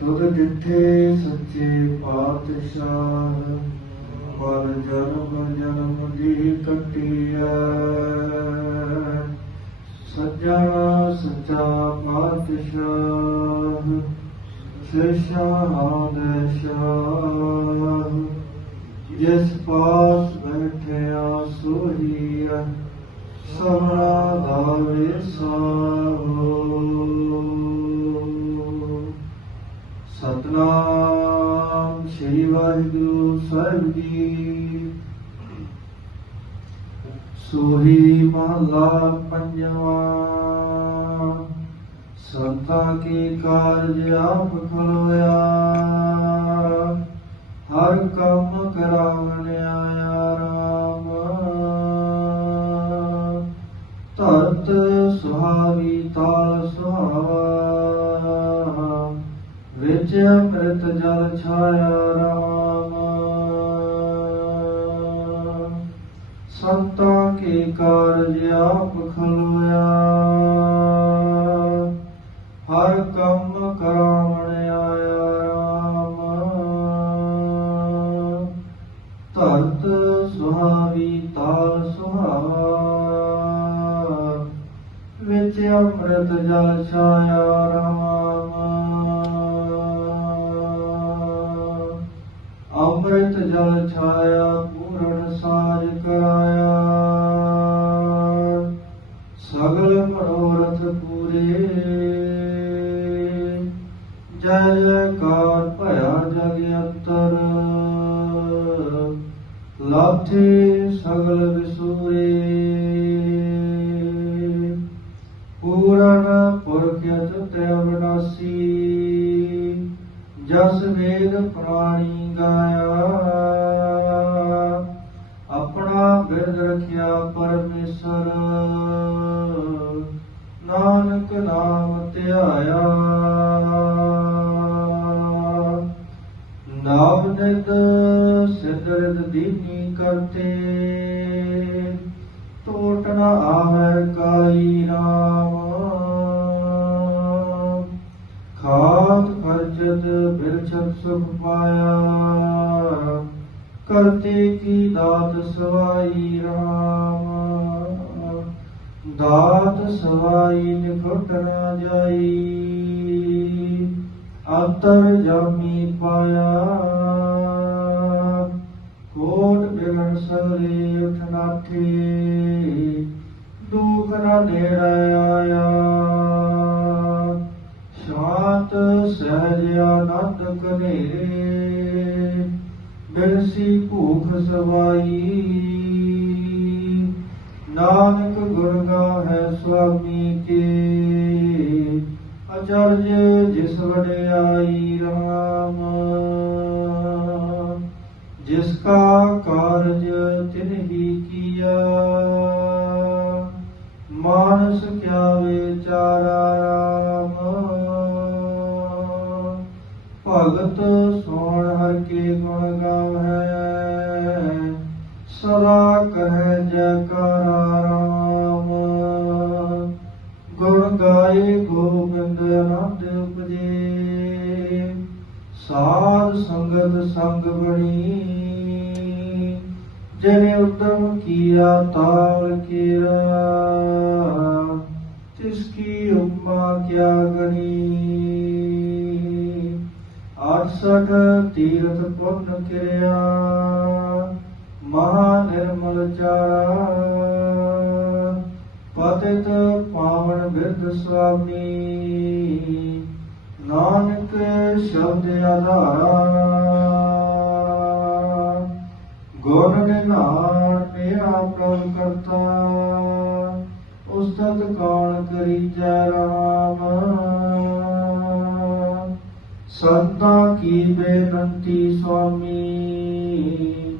ਤੁਧ ਜਿੱਥੇ ਸੱਚੇ ਪਾਤਸ਼ਾਹ, ਪਰ ਜਨਮ ਜਨਮ ਦੀ ਕੱਟਿਆ। ਸੱਜਾ ਸੱਚਾ ਪਾਤਸ਼ਾਹ, ਸ਼ੇਸ਼ਾਂ ਦੇ ਸ਼ਾਹ। ਜਿਸ ਪਾਸ ਵਾਹਿਗੁਰੂ ਸਾਹਿਬ ਜੀ। ਸੋਹੀ ਮਹਲਾ ਪੰਜਵਾ। ਸੰਤਾਂ ਕੀ ਕਾਰਜ ਆਪ ਖਲੋਇਆ ਹਰ ਕੰਮ ਕਰਾਵਣ ਆਇਆ ਰਾਮ। ਧਰਤ ਸੁਹਾਵੀ ਤਾਲ ਸੁਹਾਵਾ। ਵਿੱਚ ਅੰਮ੍ਰਿਤ ਜਲ ਛਾਇਆ। ਸੰਤਾਂ ਕੇ ਕਾਰਜ ਆਪ ਖਲੋਇਆ ਹਰ ਕੰਮ ਕਰਾਵਣ ਆਇਆ ਰਾਮ। ਧਰਤ ਸੁਹਾਵੀ ਤਾਲ ਸੁਹਾਵਾ। ਵਿੱਚ ਅੰਮ੍ਰਿਤ ਜਲ ਛਾਇਆ ਰਾਮ। ਅੰਮ੍ਰਿਤ ਜਲ ਛਾਇਆ ਸਾਜ ਸਗਲ ਮਨੋਰਥ ਪੂਰੇ। ਜੈ ਜੈਕਾਰ ਭਇਆ ਜਗ ਅੰਤਰ। ਲਾਠੇ ਸਗਲ ਵਿਸੂਰੇ। ਪੂਰਨ ਪੁਰਖ ਅਤਿ ਅਵਨਾਸੀ ਜਸ ਵੇਦ ਪ੍ਰਾਣੀ ਗਾਇਆ। ਰਖਿਆ ਪਰਮੇਸ਼ਰ। ਨਾਨਕ ਨਾਮ ਧਿਆਇਆ। ਨਾਮ ਨਿਦ ਸਿਦਰਦ ਦੀਨੀ ਕਰਤੇ। ਕਰਤੇ ਕੀ ਦਾਤ ਸਵਾਈ ਰਾਮ? ਦਾਤ ਸਵਾਈ ਨਿਕਟ ਨਾ ਜਾਈ। ਅੰਤਰ ਜਾਮੀ ਪਾਇਆ। ਕੋਟ ਬਿਗਨ ਸਰੇ ਉਠ ਨਾਠੇ ਦੁਖ ਨਾ ਨੇੜਾ ਆਇਆ। ਸ਼ਾਂਤ ਸਹਿਜ ਆਨੰਦ ਕਨੇਰੇ ਬਿਰਸੀ ਭੂਖ ਨਾਨਕ ਗੁਣ ਗਾਹੈ ਸੁਆਮੀ ਕੇ। ਅਚਰਜ ਜਿਸ ਵਡਿਆਈ ਰਾਮ। ਜਿਸ ਕਾ ਕਾਰਜ ਤਿਨਹੀ ਕੀਆ। ਮਾਨਸ ਕਿਆ ਵਿਚਾਰਾ ਰਾਮ। ਭਗਤ ਸੋਣ ਹਰ ਕੇ ਗਾਏ ਗੋਬਿੰਦ ਆਨੰਦ ਉਪਜੇ। ਸਾਧ ਸੰਗਤ ਸੰਗ ਬਣੀ। ਜਿਨੇ ਉਤਮ ਕੀਆ ਤਾਲ ਕੀਆ ਤਿਸ ਕੀ ਉਪਮਾ ਕਿਆ ਗਣੀ। 68 ਤੀਰਥ ਪੁੰਨ ਕਿਰਿਆ। ਮਹਾ ਨਿਰਮਲ ਚਾਰਾ। ਪਤਿਤ ਪਾਵਨ ਬਿਰਧ ਸੁਆਮੀ ਨਾਨਕ ਸ਼ਬਦ ਆਧਾਰਾ। ਗੁਣ ਨਿਧਾਨ ਮੇਰਾ ਪ੍ਰਭ ਕਰਤਾ ਉਸਤਤ ਕੌਣ ਕਰੀ ਜੈ ਰਾਮ। ਸੰਤਾਂ ਕੀ ਬੇਨੰਤੀ ਸੁਆਮੀ,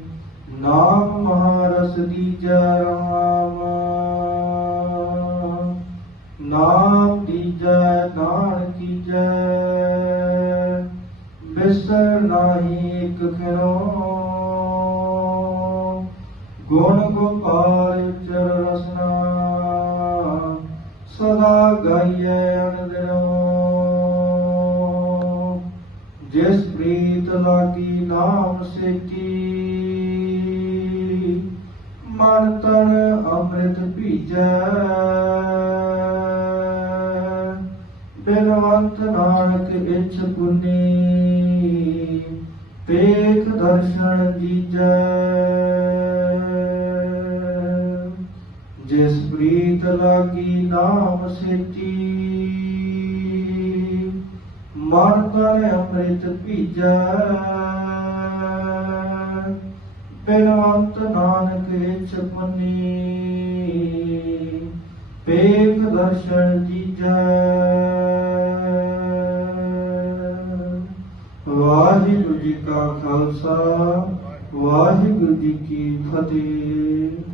ਨਾਮ ਮਹਾਰਸ ਦੀ ਜੈ ਰਾਮ। ਨਾਮ ਦੀਜੈ ਨਾਨ ਕੀਜੈ। ਬਿਸਰ ਨਾਹੀ ਇਕ ਖਿਰੋ ਗੁਣ ਗੋਪਾਲ ਚਰ ਰਸਨਾ। ਸਦਾ ਗਾਈਐ ਅਨਦਿਨੋ ਜਿਸ ਪ੍ਰੀਤ ਲਾਗੀ ਨਾਮ ਸੇਤੀ ਮਨ ਤਨ ਅੰਮ੍ਰਿਤ ਦਰਸ਼ਨ ਜਿਸ ਪ੍ਰੀਤ ਲਾਗੀ ਨਾਮ ਸੇਤੀ, ਮਨ ਤਨ ਅੰਮ੍ਰਿਤ ਭੀਜੈ। ਬਿਨਵੰਤ ਨਾਨਕ ਇਛ ਪੁਨੀ ਪੇਖ ਦਰਸ਼ਨ ਦੀਜੈ ਵਾਹਿਗੁਰੂ ਜੀ ਕਾ ਖਾਲਸਾ। ਵਾਹਿਗੁਰੂ ਜੀ ਕੀ ਫਤਿਹ।